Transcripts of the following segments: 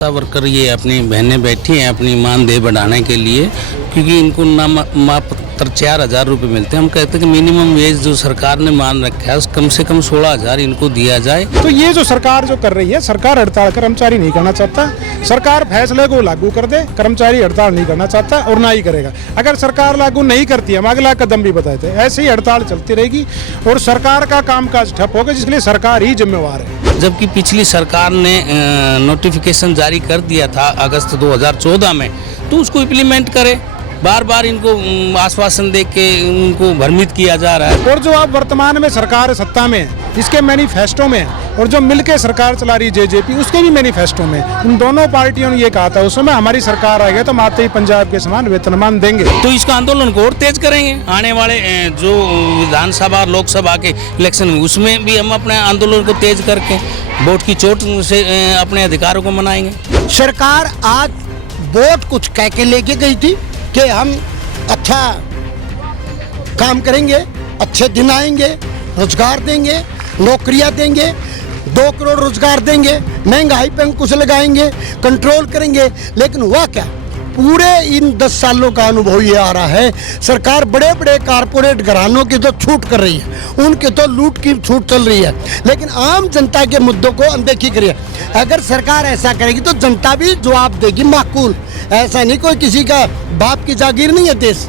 Worker ये अपनी बहनें बैठी हैं अपनी मानदेय बढ़ाने के लिए, क्योंकि इनको मात्र 4,000 रुपये मिलते हैं। हम कहते हैं कि मिनिमम वेज जो सरकार ने मान रखा है उस कम से कम 16,000 इनको दिया जाए। तो ये जो सरकार जो कर रही है, सरकार हड़ताल कर्मचारी नहीं करना चाहता। सरकार फैसले को लागू कर दे, कर्मचारी हड़ताल नहीं करना चाहता और ना ही करेगा। अगर सरकार लागू नहीं करती, हम अगला कदम भी बताए थे, ऐसे ही हड़ताल चलती रहेगी और सरकार का कामकाज ठप होगा, जिसके लिए सरकार ही जिम्मेवार है। जबकि पिछली सरकार ने नोटिफिकेशन जारी कर दिया था अगस्त 2014 में, तो उसको इम्प्लीमेंट करे। बार बार इनको आश्वासन दे के उनको भ्रमित किया जा रहा है। और जो अब वर्तमान में सरकार सत्ता में है, इसके मैनिफेस्टो में, और जो मिलके सरकार चला रही जेजेपी, उसके भी मैनिफेस्टो में उन दोनों पार्टियों ने ये कहा था उस समय हमारी सरकार आएगी तो मात्र ही पंजाब के समान वेतनमान देंगे। तो इसका आंदोलन को और तेज करेंगे। आने वाले जो विधानसभा और लोकसभा के इलेक्शन में उसमें भी हम अपने आंदोलन को तेज करके वोट की चोट से अपने अधिकारों को मनाएंगे। सरकार आज वोट कुछ कह के लेके गई थी कि हम अच्छा काम करेंगे, अच्छे दिन आएंगे, रोजगार देंगे, नौकरियां देंगे, 2 करोड़ रोजगार देंगे, महंगाई पे अंकुश लगाएंगे, कंट्रोल करेंगे। लेकिन हुआ क्या? पूरे इन 10 सालों का अनुभव ये आ रहा है, सरकार बड़े बड़े कारपोरेट घरानों की तो छूट कर रही है, उनके तो लूट की छूट चल रही है, लेकिन आम जनता के मुद्दों को अनदेखी करिए। अगर सरकार ऐसा करेगी तो जनता भी जवाब देगी माकूल। ऐसा नहीं कोई किसी का बाप की जागीर नहीं है देश।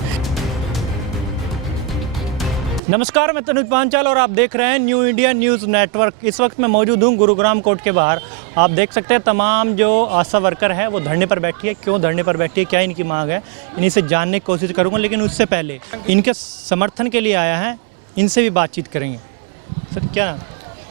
नमस्कार, मैं तनुज पांचाल और आप देख रहे हैं न्यू इंडिया न्यूज़ नेटवर्क। इस वक्त मैं मौजूद हूँ गुरुग्राम कोर्ट के बाहर। आप देख सकते हैं तमाम जो आशा वर्कर है वो धरने पर बैठी है। क्यों धरने पर बैठी है, क्या इनकी मांग है, इन्हीं से जानने की कोशिश करूँगा। लेकिन उससे पहले इनके समर्थन के लिए आया है, इनसे भी बातचीत करेंगे। सर क्या नाम?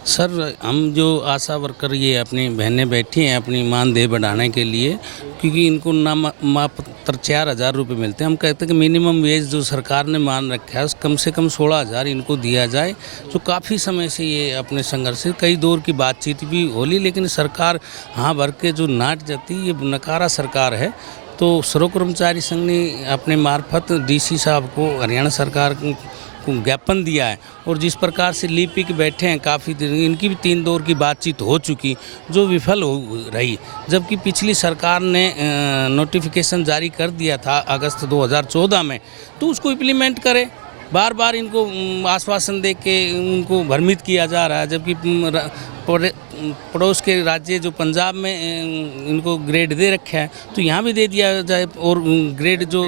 सर, हम जो आशा वर्कर ये अपनी बहनें बैठी हैं अपनी मानदेय बढ़ाने के लिए, क्योंकि इनको मात्र 4,000 रुपये मिलते हैं। हम कहते हैं कि मिनिमम वेज जो सरकार ने मान रखा है उस कम से कम 16,000 इनको दिया जाए। तो काफ़ी समय से ये अपने संघर्ष से कई दौर की बातचीत भी हो ली, लेकिन सरकार हाँ भर के जो नाट जाती, ये नकारा सरकार है। तो सर्व कर्मचारी संघ ने अपने मार्फत डीसी साहब को, हरियाणा सरकार को ज्ञापन दिया है, और जिस प्रकार से लिपिक बैठे हैं काफ़ी दिन, इनकी भी 3 दौर की बातचीत हो चुकी जो विफल हो रही। जबकि पिछली सरकार ने नोटिफिकेशन जारी कर दिया था अगस्त 2014 में, तो उसको इम्प्लीमेंट करे। बार बार इनको आश्वासन दे के उनको भ्रमित किया जा रहा है। जबकि पड़ोस के राज्य जो पंजाब में इनको ग्रेड दे रखा है, तो यहाँ भी दे दिया जाए। और ग्रेड जो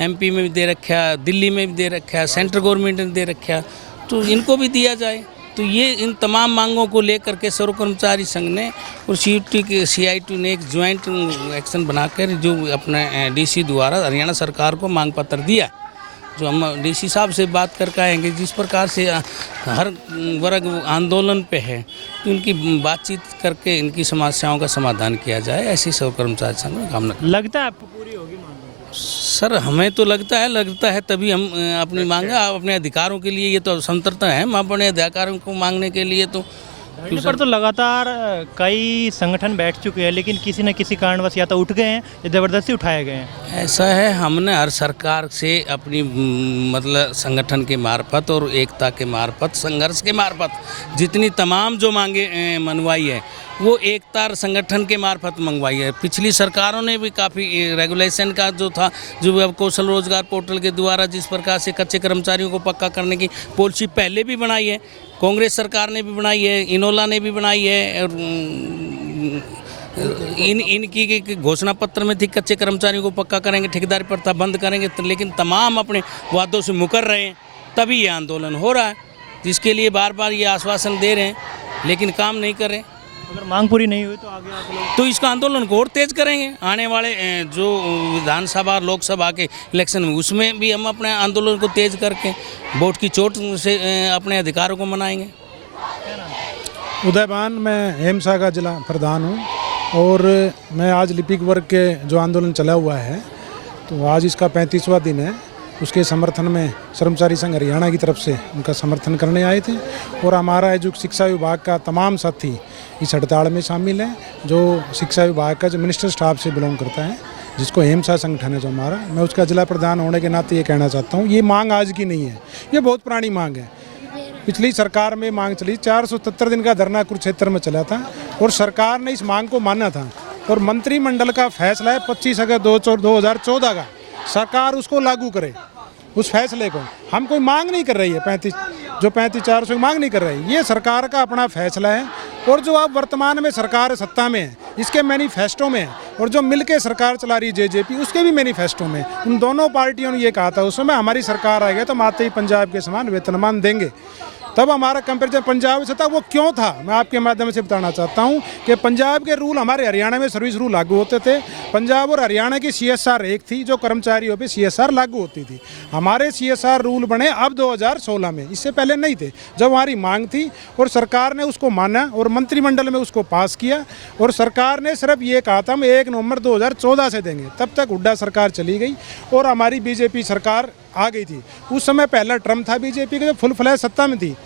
एमपी में भी दे रखा है, दिल्ली में भी दे रखा है, सेंट्रल गवर्नमेंट ने दे रखा है, तो इनको भी दिया जाए। तो ये इन तमाम मांगों को लेकर के सर्व कर्मचारी संघ ने और CIT ने एक ज्वाइंट एक्शन बनाकर जो अपने DC द्वारा हरियाणा सरकार को मांग पत्र दिया, जो हम DC साहब से बात कर कहेंगे। जिस प्रकार से हर वर्ग आंदोलन पे है, तो इनकी बातचीत करके इनकी समस्याओं का समाधान किया जाए, ऐसी सर्व कर्मचारी संघ में कामना। लगता है आपको पूरी होगी मांग? सर, हमें तो लगता है तभी हम अपनी मांगे अपने अधिकारों के लिए, ये तो स्वतंत्रता है, हम अपने अधिकारों को मांगने के लिए तो धरने पर तो लगातार कई संगठन बैठ चुके हैं, लेकिन किसी न किसी कारणवश या तो उठ गए हैं या ज़बरदस्ती उठाए गए हैं। ऐसा है, हमने हर सरकार से अपनी मतलब संगठन के मार्फत और एकता के मार्फत, संघर्ष के मार्फत जितनी तमाम जो मांगे मनवाई है, वो एकता संगठन के मार्फत मंगवाई है। पिछली सरकारों ने भी काफ़ी रेगुलेशन का जो था, जो अब कौशल रोजगार पोर्टल के द्वारा जिस प्रकार से कच्चे कर्मचारियों को पक्का करने की पॉलिसी पहले भी बनाई है, कांग्रेस सरकार ने भी बनाई है, इनोला ने भी बनाई है, और इनकी घोषणा पत्र में थी कच्चे कर्मचारियों को पक्का करेंगे, ठेकेदारी प्रथा बंद करेंगे। लेकिन तमाम अपने वादों से मुकर रहे हैं, तभी ये आंदोलन हो रहा है, जिसके लिए बार बार ये आश्वासन दे रहे हैं, लेकिन काम नहीं कर रहे। अगर मांग पूरी नहीं हुई तो आगे आप लोग तो इसका आंदोलन को और तेज करेंगे। आने वाले जो विधानसभा और लोकसभा के इलेक्शन में उसमें भी हम अपने आंदोलन को तेज करके वोट की चोट से अपने अधिकारों को मनाएंगे। उदयभान, मैं हेमसा का जिला प्रधान हूँ और मैं आज लिपिक वर्ग के जो आंदोलन चला हुआ है, तो आज इसका 35वां दिन है। उसके समर्थन में कर्मचारी संघ हरियाणा की तरफ से उनका समर्थन करने आए थे, और हमारा जो शिक्षा विभाग का तमाम साथी इस हड़ताल में शामिल है। जो शिक्षा विभाग का जो मिनिस्टर स्टाफ से बिलोंग करता है, जिसको हेमसा संगठन है जो हमारा, मैं उसका जिला प्रधान होने के नाते ये कहना चाहता हूँ, ये मांग आज की नहीं है, ये बहुत पुरानी मांग है। पिछली सरकार में मांग चली, 477 दिन का धरना कुरुक्षेत्र में चला था, और सरकार ने इस मांग को माना था और मंत्रिमंडल का फैसला है 25 अगस्त 2014 का, सरकार उसको लागू करे। उस फैसले को हम कोई मांग नहीं कर रही है, 35,400 की मांग नहीं कर रही, ये सरकार का अपना फैसला है। और जो अब वर्तमान में सरकार सत्ता में है, इसके मैनिफेस्टो में है, और जो मिलके सरकार चला रही जेजेपी, उसके भी मैनिफेस्टो में उन दोनों पार्टियों ने ये कहा था उस समय हमारी सरकार आएगी तो हम आते ही पंजाब के समान वेतनमान देंगे। तब हमारा कंपेरिजन पंजाब से था, वो क्यों था मैं आपके माध्यम से बताना चाहता हूँ कि पंजाब के रूल हमारे हरियाणा में सर्विस रूल लागू होते थे। पंजाब और हरियाणा की CSR एक थी, जो कर्मचारियों पे CSR लागू होती थी। हमारे CSR रूल बने अब 2016 में, इससे पहले नहीं थे। जब हमारी मांग थी और सरकार ने उसको माना और मंत्रिमंडल में उसको पास किया, और सरकार ने सिर्फ ये कहा था हम 1 नवंबर 2014 से देंगे। तब तक हुड्डा सरकार चली गई और हमारी बीजेपी सरकार आ गई थी। उस समय पहला टर्म था बीजेपी का, जो फुल फ्लैश सत्ता में थी,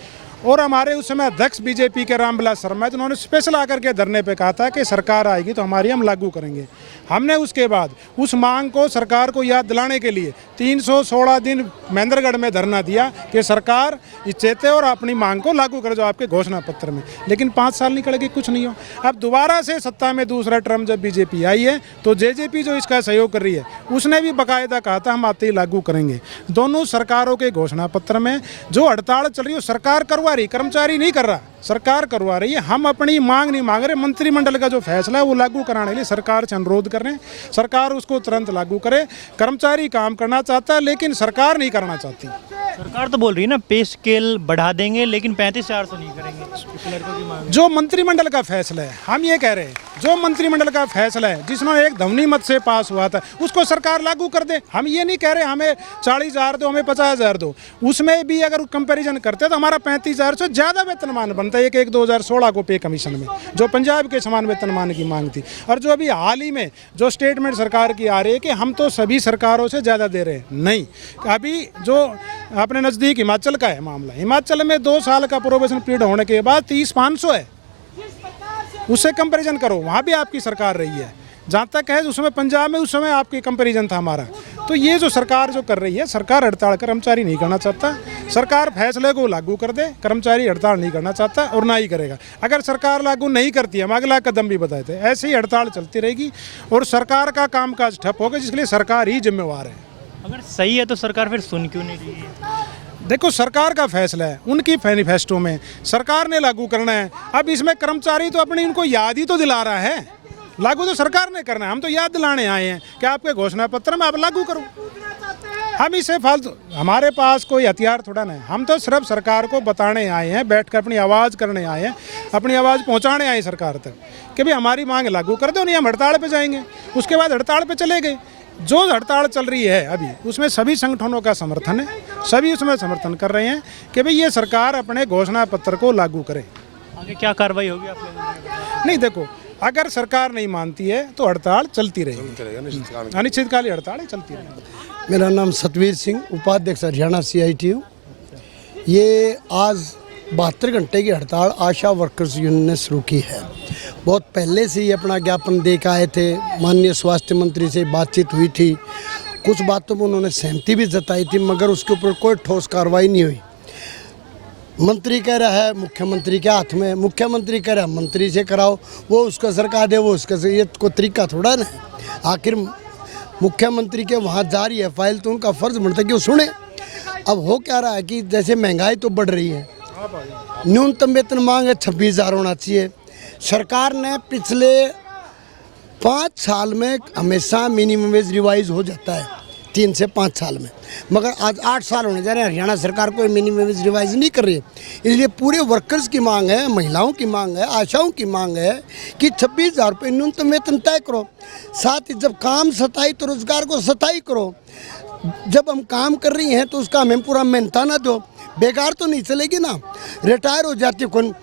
और हमारे उस समय अध्यक्ष बीजेपी के रामविलास शर्मा, उन्होंने स्पेशल आकर के धरने पे कहा था कि सरकार आएगी तो हमारी हम लागू करेंगे। हमने उसके बाद उस मांग को सरकार को याद दिलाने के लिए 316 दिन महेंद्रगढ़ में धरना दिया कि सरकार चेते और अपनी मांग को लागू करे जो आपके घोषणा पत्र में। लेकिन 5 साल निकल गए, कुछ नहीं हो। अब दोबारा से सत्ता में दूसरा टर्म जब बीजेपी आई है तो जेजेपी जो इसका सहयोग कर रही है, उसने भी बाकायदा कहा था हम आते ही लागू करेंगे। दोनों सरकारों के घोषणा पत्र में जो हड़ताल चल रही है सरकार करवा रही, कर्मचारी नहीं कर रहा, सरकार करवा रही है। हम अपनी मांग नहीं मांग रहे, मंत्रिमंडल का जो फैसला है वो लागू कराने के लिए सरकार से अनुरोध कर रहे हैं, सरकार उसको तुरंत लागू करे। कर्मचारी काम करना चाहता है लेकिन सरकार नहीं करना चाहती। सरकार तो बोल रही है ना पे स्केल बढ़ा देंगे, लेकिन 35,400 नहीं करेंगे, लड़कों की मांग। जो मंत्रिमंडल का फैसला है, हम ये कह रहे हैं जो मंत्रिमंडल का फैसला है जिसमें एक ध्वनि मत से पास हुआ था, उसको सरकार लागू कर दे। हम ये नहीं कह रहे हमें 40,000 दो, हमें 50,000 दो। उसमें भी अगर कंपैरिजन करते तो हमारा 35,000 से ज़्यादा वेतनमान बनता है एक 2016 को पे कमीशन में, जो पंजाब के समान वेतनमान की मांग थी। और जो अभी हाल ही में जो स्टेटमेंट सरकार की आ रही है कि हम तो सभी सरकारों से ज़्यादा दे रहे हैं, नहीं। अभी जो अपने नज़दीक हिमाचल का है मामला, हिमाचल में 2 साल का प्रोबेशन पीरियड होने के बाद 30,500 है, उससे कंपैरिजन करो, वहाँ भी आपकी सरकार रही है। जहाँ तक है उसमें पंजाब में उस समय आपकी कंपैरिजन था हमारा। तो ये जो सरकार जो कर रही है, सरकार हड़ताल कर्मचारी नहीं करना चाहता, सरकार फैसले को लागू कर दे, कर्मचारी हड़ताल नहीं करना चाहता और ना ही करेगा। अगर सरकार लागू नहीं करती, हम अगला कदम भी बताए थे, ऐसे ही हड़ताल चलती रहेगी और सरकार का कामकाज ठप होगा, जिसके लिए सरकार ही जिम्मेवार है। अगर सही है तो सरकार फिर सुन क्यों नहीं रही है? देखो सरकार का फैसला है, उनकी मैनिफेस्टो में सरकार ने लागू करना है। अब इसमें कर्मचारी तो अपनी उनको याद ही तो दिला रहा है, लागू तो सरकार ने करना है। हम तो याद दिलाने आए हैं कि आपके घोषणा पत्र में आप लागू करो। हम इसे फालतू, हमारे पास कोई हथियार थोड़ा नहीं, हम तो सिर्फ सरकार को बताने आए हैं, बैठकर अपनी आवाज़ करने आए हैं, अपनी आवाज़ पहुंचाने आए सरकार तक कि भाई हमारी मांग लागू कर दो, नहीं हम हड़ताल पे जाएंगे। उसके बाद हड़ताल पे चले गए। जो हड़ताल चल रही है अभी, उसमें सभी संगठनों का समर्थन है, सभी उसमें समर्थन कर रहे हैं कि भाई ये सरकार अपने घोषणा पत्र को लागू करे। आगे क्या कार्रवाई होगी आप लोगों की? नहीं, देखो अगर सरकार नहीं मानती है तो हड़ताल चलती रहेगी, अनिश्चितकालीन हड़ताल चलती रहेगी। मेरा नाम सतवीर सिंह, उपाध्यक्ष हरियाणा CITU। ये आज 72 घंटे की हड़ताल आशा वर्कर्स यूनियन ने शुरू की है। बहुत पहले से ही अपना ज्ञापन दे के आए थे, माननीय स्वास्थ्य मंत्री से बातचीत हुई थी, कुछ बातों में उन्होंने सहमति भी जताई थी, मगर उसके ऊपर कोई ठोस कार्रवाई नहीं हुई। मंत्री कह रहा है मुख्यमंत्री के हाथ में, मुख्यमंत्री कह रहा है मंत्री से कराओ, वो उसका सरकार दे, वो उसका, ये कोई तरीका थोड़ा ना है। आखिर मुख्यमंत्री के वहाँ जा रही है फाइल, तो उनका फ़र्ज बनता है कि वो सुने। अब हो क्या रहा है कि जैसे महंगाई तो बढ़ रही है, न्यूनतम वेतन मांग है 26,000 होना चाहिए। सरकार ने पिछले 5 साल में हमेशा मिनिमम वेज रिवाइज हो जाता है, 3 से 5 साल में, मगर आज 8 साल होने जा रहे हैं, हरियाणा सरकार कोई मिनिमम वेज रिवाइज नहीं कर रही है। इसलिए पूरे वर्कर्स की मांग है, महिलाओं की मांग है, आशाओं की मांग है कि 26,000 रुपये न्यूनतम वेतन तय करो। साथ ही जब काम सताई तो रोजगार को सताई करो। जब हम काम कर रही हैं तो उसका हमें पूरा मेहनताना दो, बेकार तो नहीं चलेगी ना। रिटायर हो जाती कौन?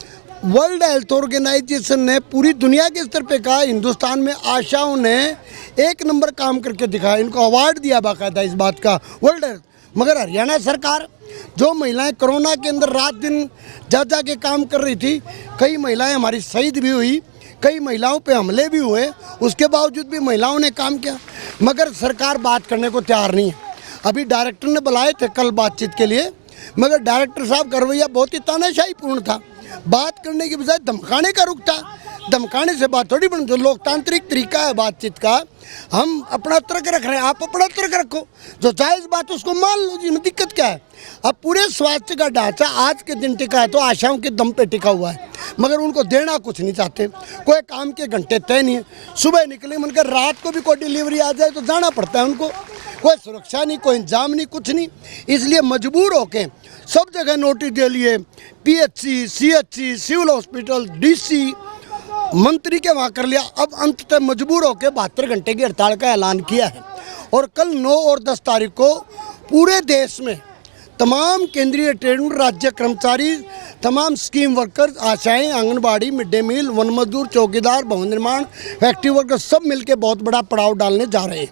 वर्ल्ड हेल्थ ऑर्गेनाइजेशन ने पूरी दुनिया के स्तर पे कहा, हिंदुस्तान में आशाओं ने 1 नंबर काम करके दिखाया, इनको अवार्ड दिया बाकायदा इस बात का, वर्ल्ड हेल्थ। मगर हरियाणा सरकार, जो महिलाएं कोरोना के अंदर रात दिन जा के काम कर रही थी, कई महिलाएं हमारी शहीद भी हुई, कई महिलाओं पे हमले भी हुए, उसके बावजूद भी महिलाओं ने काम किया, मगर सरकार बात करने को तैयार नहीं है। अभी डायरेक्टर ने बुलाए थे कल बातचीत के लिए, मगर डायरेक्टर साहब का रवैया बहुत ही तानाशाहीपूर्ण था। बात करने की बजाय धमकाने का रुख था। धमकाने से बात थोड़ी बन, जो लोकतांत्रिक तरीका है बातचीत का, हम अपना तर्क रख रहे हैं, आप अपना तर्क रखो, जो जायज़ बात उसको मान लो जी, में दिक्कत क्या है। अब पूरे स्वास्थ्य का ढांचा आज के दिन टिका है तो आशाओं के दम पे टिका हुआ है, मगर उनको देना कुछ नहीं चाहते। कोई काम के घंटे तय नहीं है, सुबह निकले मनकर रात को भी कोई डिलीवरी आ जाए तो जाना पड़ता है उनको, कोई सुरक्षा नहीं, कोई इंतजाम नहीं, कुछ नहीं। इसलिए मजबूर होके सब जगह नोटिस दे लिए, PHC, CHC, civil hospital, DC, मंत्री के वहाँ कर लिया। अब अंततः मजबूर होकर 72 घंटे की हड़ताल का ऐलान किया है। और कल 9 और 10 तारीख को पूरे देश में तमाम केंद्रीय ट्रेड राज्य कर्मचारी, तमाम स्कीम वर्कर्स, आशाएं, आंगनबाड़ी, मिड डे मील, वन मजदूर, चौकीदार, भवन निर्माण, फैक्ट्री वर्कर सब मिलकर बहुत बड़ा पड़ाव डालने जा रहे हैं।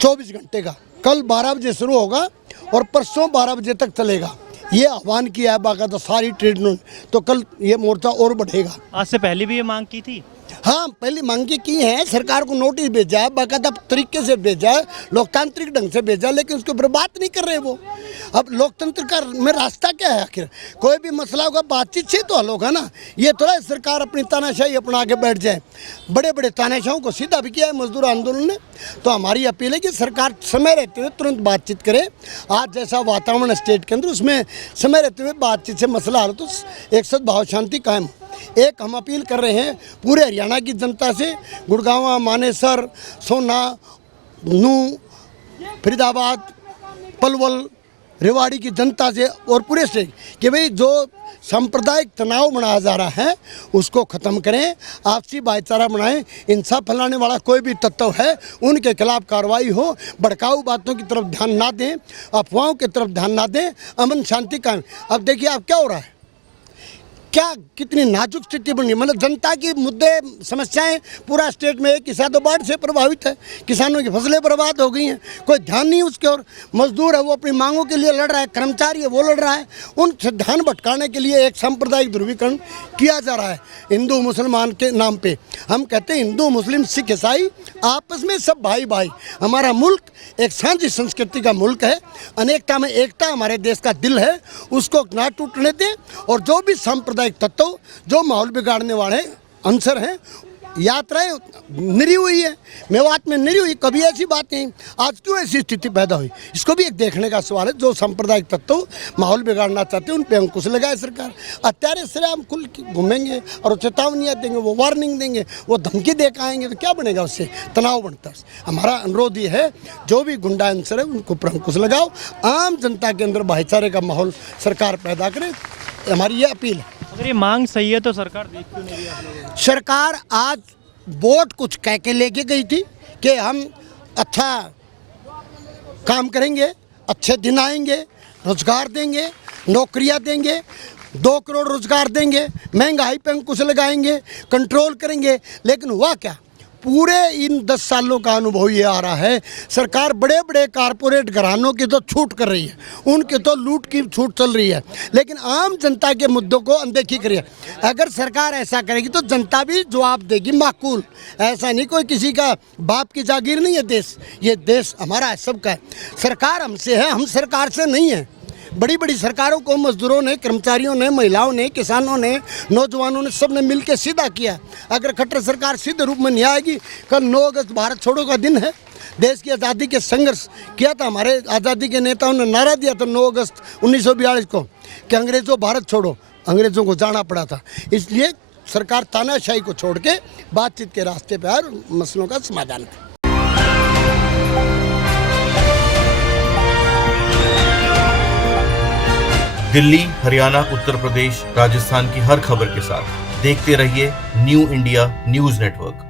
24 घंटे का कल 12 बजे शुरू होगा और परसों 12 बजे तक चलेगा। ये आह्वान किया है बाकायदा सारी ट्रेड यूनियन, तो कल ये मोर्चा और बढ़ेगा। आज से पहले भी ये मांग की थी? हाँ, पहली मांगे की है, सरकार को नोटिस भेजा है, बाकायदा तरीके से भेजा है, लोकतांत्रिक ढंग से भेजा, लेकिन उसके ऊपर बात नहीं कर रहे वो। अब लोकतंत्र का में रास्ता क्या है? आखिर कोई भी मसला होगा बातचीत से तो हल होगा ना। ये थोड़ा सरकार अपनी तानाशाही अपना के बैठ जाए। बड़े बड़े तानाशाहों को सीधा भी किया है मजदूर आंदोलन ने। तो हमारी अपील है कि सरकार समय रहते हुए तुरंत बातचीत करे। आज जैसा वातावरण स्टेट के अंदर, उसमें समय रहते हुए बातचीत से मसला हल तो एक सद्भाव शांति कायम। एक हम अपील कर रहे हैं पूरे हरियाणा की जनता से, गुड़गांव, मानेसर, सोना, नूह, फरीदाबाद, पलवल, रेवाड़ी की जनता से और पूरे स्टेट कि भाई जो सांप्रदायिक तनाव बनाया जा रहा है उसको ख़त्म करें, आपसी भाईचारा बनाएं। इंसाफ फैलाने वाला कोई भी तत्व है उनके खिलाफ कार्रवाई हो, भड़काऊ बातों की तरफ ध्यान ना दें, अफवाहों की तरफ ध्यान ना दें, अमन शांति कायम। अब देखिए अब क्या हो रहा है, क्या कितनी नाजुक स्थिति बनी, मतलब जनता की मुद्दे समस्याएं पूरा स्टेट में। किसान तो बाढ़ से प्रभावित है, किसानों की फसलें बर्बाद हो गई हैं, कोई ध्यान नहीं उसके और। मजदूर है वो अपनी मांगों के लिए लड़ रहा है, कर्मचारी है वो लड़ रहा है। उनसे ध्यान भटकाने के लिए एक सांप्रदायिक ध्रुवीकरण किया जा रहा है हिंदू मुसलमान के नाम पे। हम कहते हैं हिंदू मुस्लिम सिख ईसाई आपस में सब भाई भाई। हमारा मुल्क एक साझी संस्कृति का मुल्क है, अनेकता में एकता हमारे देश का दिल है, उसको ना टूटने दें। और जो भी सांप्रदायिक तत्व जो माहौल बिगाड़ने वाले अंसर हैं, यात्राएं निरी हुई है, मेवात में निरी हुई, कभी ऐसी बात नहीं। आज क्यों ऐसी स्थिति पैदा हुई, इसको भी एक देखने का सवाल है। जो सांप्रदायिक तत्व माहौल बिगाड़ना चाहते हैं उन पे अंकुश लगाए सरकार। अत्यारे से हम खुल घूमेंगे और चेतावनियाँ देंगे, वो वार्निंग देंगे, वो धमकी दे के आएंगे तो क्या बनेगा, उससे तनाव बनता है। हमारा अनुरोध ये है जो भी गुंडा अंसर है उनको पर अंकुश लगाओ, आम जनता के अंदर भाईचारे का माहौल सरकार पैदा करे, हमारी ये अपील है। अगर ये मांग सही है तो सरकार देख क्यों नहीं रही आप लोगों को? सरकार आज वोट कुछ कह के लेके गई थी कि हम अच्छा काम करेंगे, अच्छे दिन आएंगे, रोजगार देंगे, नौकरियां देंगे, 2 करोड़ रोजगार देंगे, महंगाई पे अंकुश लगाएंगे, कंट्रोल करेंगे। लेकिन हुआ क्या, पूरे इन 10 सालों का अनुभव ये आ रहा है, सरकार बड़े बड़े कारपोरेट घरानों की तो छूट कर रही है, उनके तो लूट की छूट चल रही है, लेकिन आम जनता के मुद्दों को अनदेखी करी है। अगर सरकार ऐसा करेगी तो जनता भी जवाब देगी माकूल। ऐसा नहीं कोई किसी का बाप की जागीर नहीं है देश, ये देश हमारा है, सबका है। सरकार हमसे है, हम सरकार से नहीं है। बड़ी बड़ी सरकारों को मजदूरों ने, कर्मचारियों ने, महिलाओं ने, किसानों ने, नौजवानों ने, सब ने मिलकर सीधा किया। अगर खट्टर सरकार सीधे रूप में नहीं आएगी, कल 9 अगस्त भारत छोड़ो का दिन है, देश की आज़ादी के संघर्ष किया था हमारे आज़ादी के नेताओं ने, नारा दिया था 9 अगस्त 1942 को कि अंग्रेज़ों भारत छोड़ो, अंग्रेज़ों को जाना पड़ा था। इसलिए सरकार तानाशाही को छोड़ के बातचीत के रास्ते पर और मसलों का समाधान करे। दिल्ली, हरियाणा, उत्तर प्रदेश, राजस्थान की हर खबर के साथ देखते रहिए न्यू इंडिया न्यूज़ नेटवर्क।